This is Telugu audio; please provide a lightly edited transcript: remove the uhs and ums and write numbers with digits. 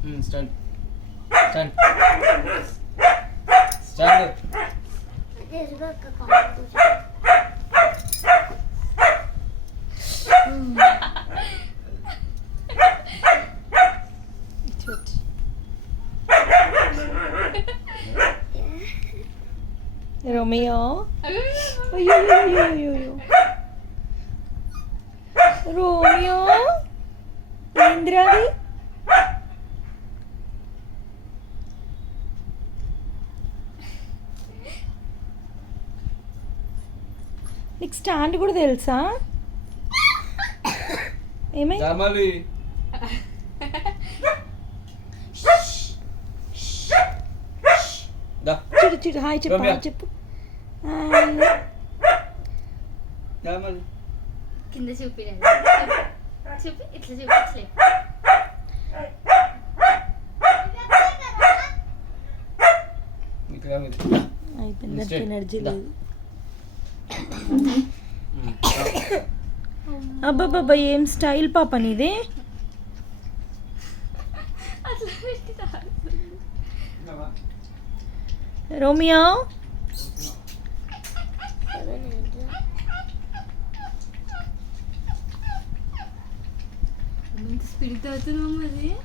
Stand stand stand. రోమియో అయ్యో రోమియో ఏంద్రాది నీకు స్టాండ్ కూడా తెలుసా? ఏమైంది? చూడు చూడు హాయ్ చెప్పు హాయ్ చెప్పు. కింద చూపి చూపి ఇట్లా చూపి అయిపోయింది, ఎనర్జీ లేదు. అబ్బాబ్బా ఏం స్టైల్ పాప నీది. రోమియో స్పీడ్ అవుతున్నాం అది.